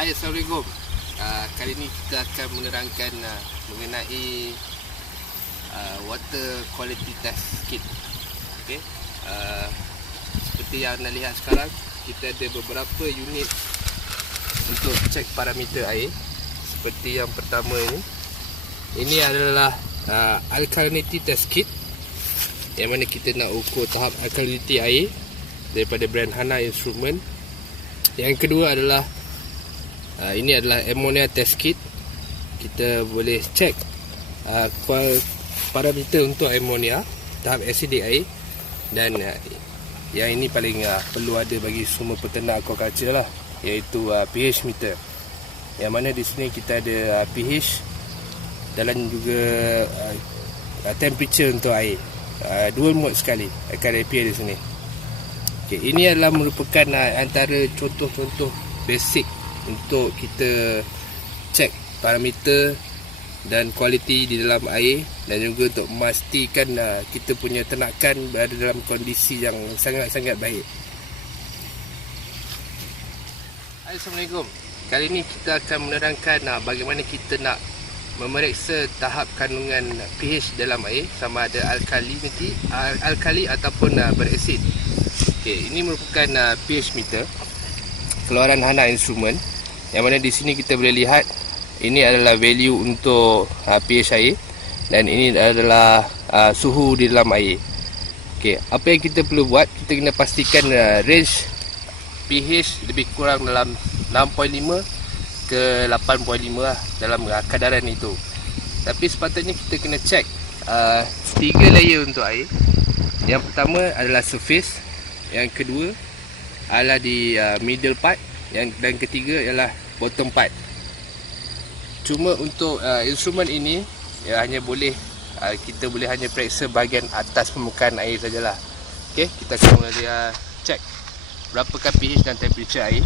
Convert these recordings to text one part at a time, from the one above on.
Hai, Assalamualaikum. Kali ini kita akan menerangkan mengenai water quality test kit. Okay. Seperti yang anda lihat sekarang, kita ada beberapa unit untuk cek parameter air. Seperti yang pertama ini adalah alkalinity test kit, yang mana kita nak ukur tahap alkalinity air daripada brand Hana Instrument. Yang kedua adalah ini adalah ammonia test kit. Kita boleh cek parameter untuk ammonia, tahap acidic air. Dan yang ini paling perlu ada bagi semua peternak aquaculture lah, iaitu pH meter. Yang mana di sini kita ada pH dan juga temperature untuk air. Dual mode sekali akan appear di sini. Okay, ini adalah merupakan antara contoh-contoh basic untuk kita cek parameter dan kualiti di dalam air, dan juga untuk memastikan kita punya ternakan berada dalam kondisi yang sangat-sangat baik. Assalamualaikum. Kali ini kita akan menerangkan bagaimana kita nak memeriksa tahap kandungan pH dalam air, sama ada alkali ataupun berasid. Okay, ini merupakan pH meter keluaran Hana Instrument, yang mana di sini kita boleh lihat ini adalah value untuk pH air, dan ini adalah suhu di dalam air. Okey, apa yang kita perlu buat, kita kena pastikan range pH lebih kurang dalam 6.5 ke 8.5 lah, dalam kadaran itu. Tapi sepatutnya kita kena cek 3 layer untuk air. Yang pertama adalah surface, yang kedua adalah di middle part, dan ketiga ialah bottom part. Cuma untuk instrumen ini hanya boleh kita boleh hanya periksa bahagian atas permukaan air sajalah. Okey, kita akan mula cek berapakah pH dan temperature air.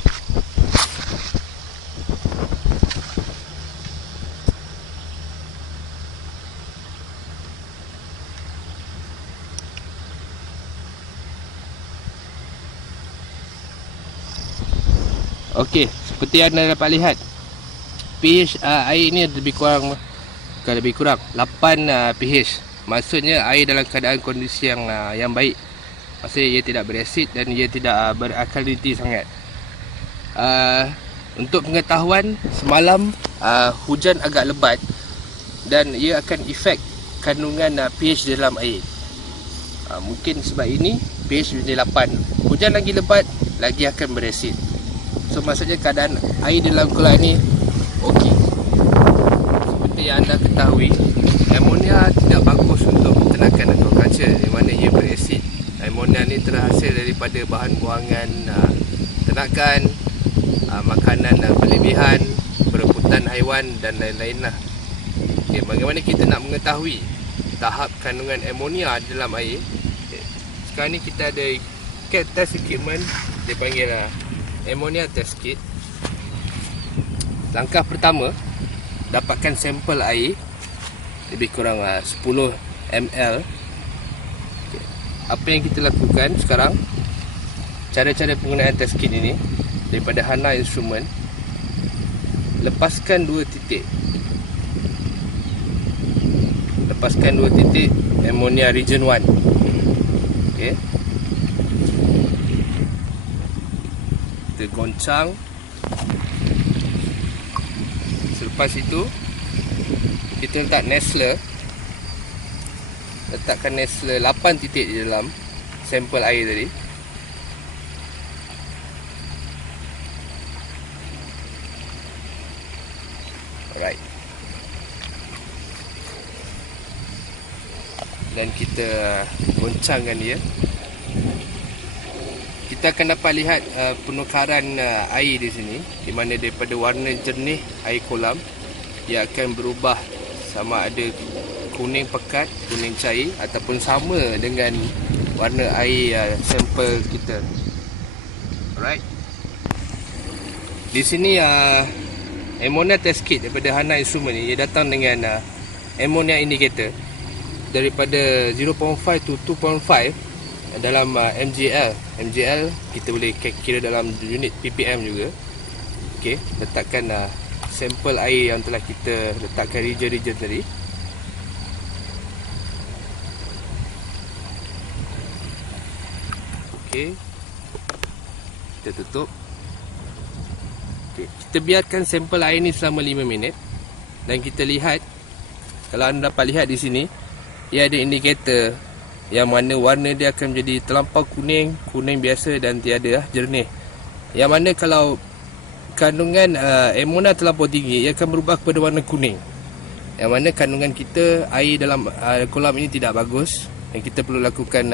Okey, seperti yang anda dapat lihat, pH air ini lebih kurang 8 pH. Maksudnya air dalam keadaan kondisi yang baik. Maksudnya ia tidak berasid dan ia tidak beralkalinity sangat. Untuk pengetahuan, semalam hujan agak lebat dan ia akan efek kandungan pH dalam air. Mungkin sebab ini pH menjadi 8. Hujan lagi lebat, lagi akan berasid. So maksudnya keadaan air dalam kolam ini okey. Seperti yang anda ketahui, ammonia tidak bagus untuk peternakan aquaculture, di mana ia berasid. Ammonia ni terhasil daripada bahan buangan ternakan, makanan berlebihan, perebutan haiwan dan lain-lain lah. Okay, bagaimana kita nak mengetahui tahap kandungan ammonia dalam air? Okay. Sekarang ni kita ada test equipment, dia panggil ammonia test kit. Langkah pertama, dapatkan sampel air lebih kurang 10 ml. Okay. Apa yang kita lakukan sekarang, cara-cara penggunaan test kit ini daripada Hana Instrument, lepaskan 2 titik. Lepaskan 2 titik ammonia region 1. Okey. Kita goncang. Selepas itu kita letak Nestler. Letakkan Nestler 8 titik di dalam sampel air tadi. Alright. Dan kita goncangkan dia. Kita akan dapat lihat penukaran air di sini, di mana daripada warna jernih air kolam, ia akan berubah sama ada kuning pekat, kuning cair, ataupun sama dengan warna air sampel kita. Alright. Di sini ammonia test kit daripada Hana Instrument ni, ia datang dengan ammonia indicator daripada 0.5 to 2.5 dalam MGL kita boleh kira dalam unit ppm juga. Okey, letakkan sampel air yang telah kita letakkan region-region tadi. Okey, kita tutup. Okey, kita biarkan sampel air ni selama 5 minit. Dan kita lihat, kalau anda dapat lihat di sini, ia ada indikator yang mana warna dia akan menjadi terlampau kuning, kuning biasa dan tiada jernih. Yang mana kalau kandungan ammonia terlampau tinggi, ia akan berubah kepada warna kuning. Yang mana kandungan kita, air dalam kolam ini tidak bagus, dan kita perlu lakukan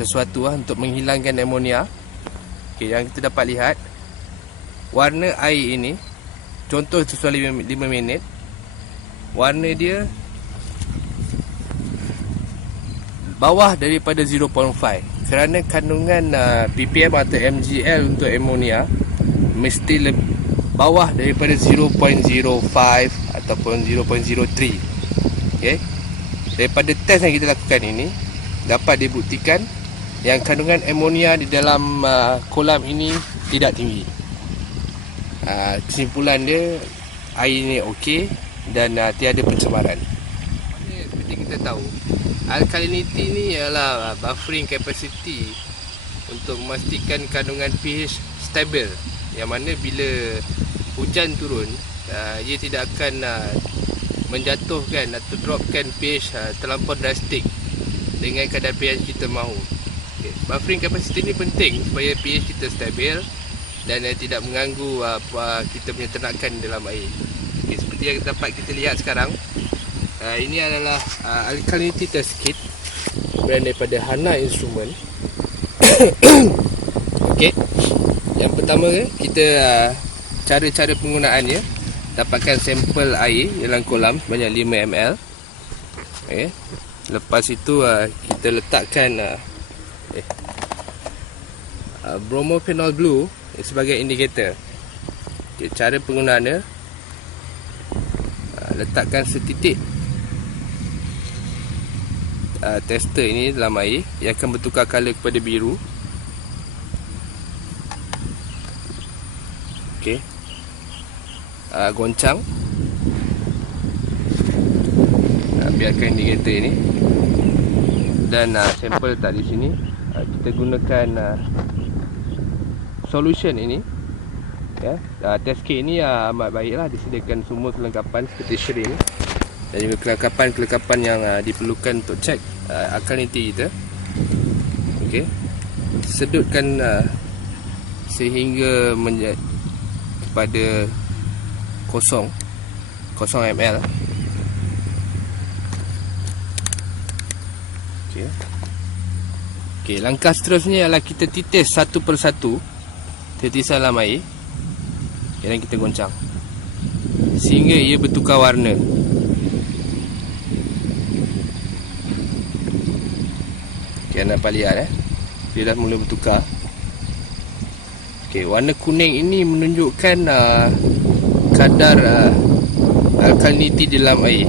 sesuatu untuk menghilangkan ammonia. Okay, yang kita dapat lihat, warna air ini, contoh sesuai 5 minit, warna dia bawah daripada 0.5, kerana kandungan ppm atau mgl untuk ammonia mesti bawah daripada 0.05 ataupun 0.03. Okay? Daripada test yang kita lakukan ini, dapat dibuktikan yang kandungan ammonia di dalam kolam ini tidak tinggi. Kesimpulan dia, air ni okey dan tiada pencemaran. Seperti kita tahu, alkalinity ni ialah buffering capacity untuk memastikan kandungan pH stabil, yang mana bila hujan turun, ia tidak akan menjatuhkan atau dropkan pH terlampau drastik dengan kadar pH kita mahu. Okay. Buffering capacity ni penting supaya pH kita stabil dan tidak mengganggu kita punya ternakan dalam air. Okay, seperti yang dapat kita lihat sekarang, ini adalah alkalinity test kit brand daripada Hana Instrument. Okey, yang pertama kita cara-cara penggunaannya, dapatkan sampel air dalam kolam sebanyak 5 ml. Okey, lepas itu kita letakkan bromophenol blue sebagai indikator. Okay, cara penggunaannya, letakkan setitik tester ini dalam air, ia akan bertukar color kepada biru. Okey, goncang, biarkan indikator ini, dan sampel letak di sini. Kita gunakan solution ini, ya. Test kit ini amat baiklah, disediakan semua kelengkapan seperti syring dan juga kelengkapan yang diperlukan untuk cek alkalinity kita. Okey, sedutkan sehingga menjadi pada 0 ml. Okey. Okey, langkah seterusnya ialah kita titis satu persatu titisan dalam air, dan kita goncang sehingga ia bertukar warna. Okey, anda dapat lihat dia dah mula bertukar. Okey, warna kuning ini menunjukkan kadar alkalinity dalam air.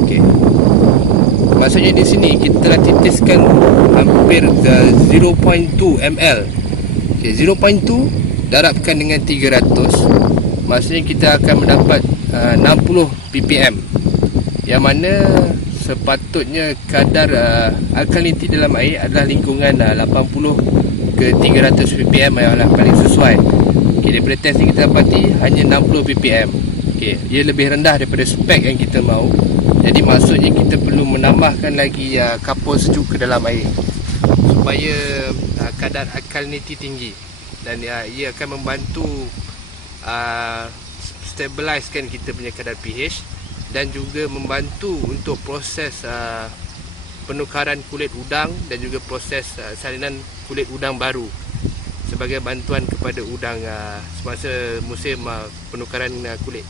Okey, maksudnya di sini kita telah titiskan hampir 0.2 ml. Okay, 0.2 darabkan dengan 300, maksudnya kita akan mendapat 60 ppm, yang mana sepatutnya kadar alkalinity dalam air adalah lingkungan 80 ke 300 ppm yang adalah paling sesuai. Okay, daripada test yang kita dapati hanya 60 ppm. Okay, ia lebih rendah daripada spek yang kita mahu. Jadi maksudnya kita perlu menambahkan lagi kapur sejuk ke dalam air supaya kadar alkalinity tinggi, dan ia akan membantu stabilizekan kita punya kadar pH, dan juga membantu untuk proses penukaran kulit udang dan juga proses salinan kulit udang baru sebagai bantuan kepada udang semasa musim penukaran kulit.